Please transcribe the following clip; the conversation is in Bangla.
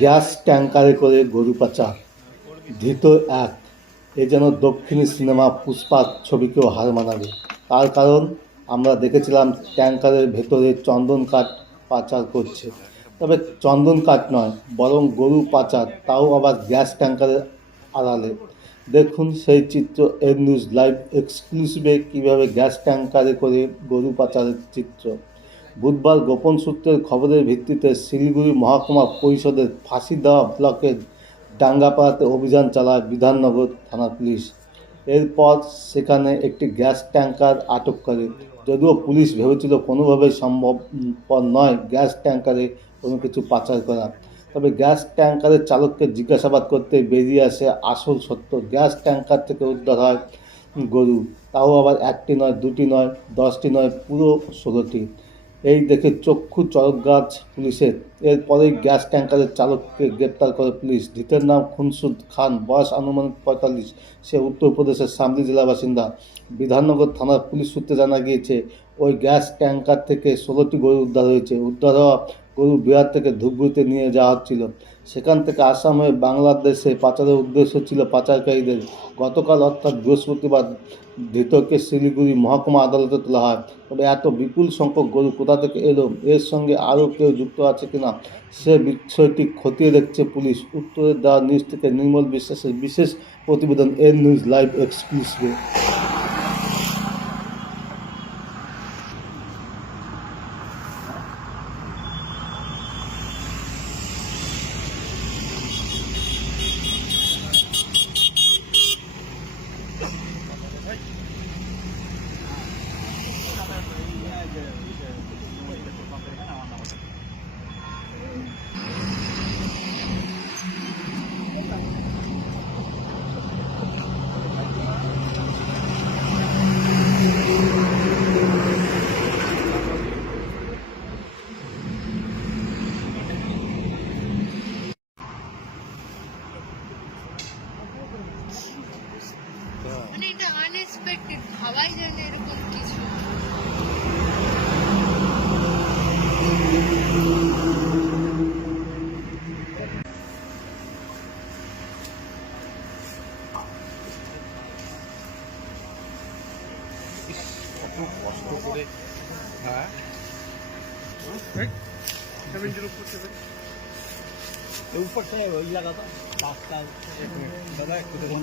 গ্যাস ট্যাঙ্কারে করে গরু পাচার। ধৃত এক, এ যেন দক্ষিণী সিনেমা পুষ্পা ছবিকেও হার মানাবে। তার কারণ, আমরা দেখেছিলাম ট্যাঙ্কারের ভেতরে চন্দন কাঠ পাচার করছে। তবে চন্দন কাঠ নয়, বরং গরু পাচার, তাও আবার গ্যাস ট্যাঙ্কারের আড়ালে। দেখুন সেই চিত্র এর নিউজ লাইভ এক্সক্লুসিভে কীভাবে গ্যাস ট্যাঙ্কারে করে গরু পাচারের চিত্র। বুধবার গোপন সূত্রের খবরের ভিত্তিতে শিলিগুড়ি মহকুমা পরিষদের ফাঁসি দেওয়া ব্লকের ডাঙ্গাপাড়াতে অভিযান চালায় বিধাননগর থানা পুলিশ। এরপর সেখানে একটি গ্যাস ট্যাঙ্কার আটক করে। যদিও পুলিশ ভেবেছিল কোনোভাবেই সম্ভবপর নয় গ্যাস ট্যাঙ্কারে কোনো কিছু পাচার করা। তবে গ্যাস ট্যাঙ্কারের চালককে জিজ্ঞাসাবাদ করতে বেরিয়ে আসে আসল সত্য, গ্যাস ট্যাঙ্কার থেকে উদ্ধার হয় গরু। তাও আবার একটি নয়, দুটি নয়, দশটি নয়, পুরো ষোলোটি। এই দেখে চক্ষু চরক গাছ পুলিশের। এরপরেই গ্যাস ট্যাঙ্কারের চালককে গ্রেপ্তার করে পুলিশ। ধৃতের নাম খুনসুদ খান, বয়স আনুমানিক পঁয়তাল্লিশ। সে উত্তরপ্রদেশের সামলি জেলা বাসিন্দা। বিধাননগর থানার পুলিশ সূত্রে জানা গিয়েছে, ওই গ্যাস ট্যাঙ্কার থেকে ষোলোটি গরু উদ্ধার হয়েছে। উদ্ধার হওয়া গরু বিহার থেকে ধূপগুড়িতে নিয়ে যাওয়া হচ্ছিল। সেখান থেকে আসাম হয়ে বাংলাদেশে পাচারের উদ্দেশ্য ছিল পাচারকারীদের। গতকাল অর্থাৎ বৃহস্পতিবার ধৃতকে শিলিগুড়ি মহকুমা আদালতে তোলা হয়। তবে এত বিপুল সংখ্যক গরু কোথা থেকে এলো? এর সঙ্গে আরও কেউ যুক্ত আছে কিনা? সে বিষয়টি খতিয়ে দেখছে পুলিশ। উত্তরের দেওয়া নিউজ থেকে নির্মল বিশ্বাসের বিশেষ প্রতিবেদন এর নিউজ লাইভ এক্সক্লুসিভে। আনএক্সপেক্টেড ভাবাই যায় না এরকম কিছু। কষ্ট করে হ্যাঁ? উপরটায় ওই লাগাতো রাস্তা দাদা একটু দেখুন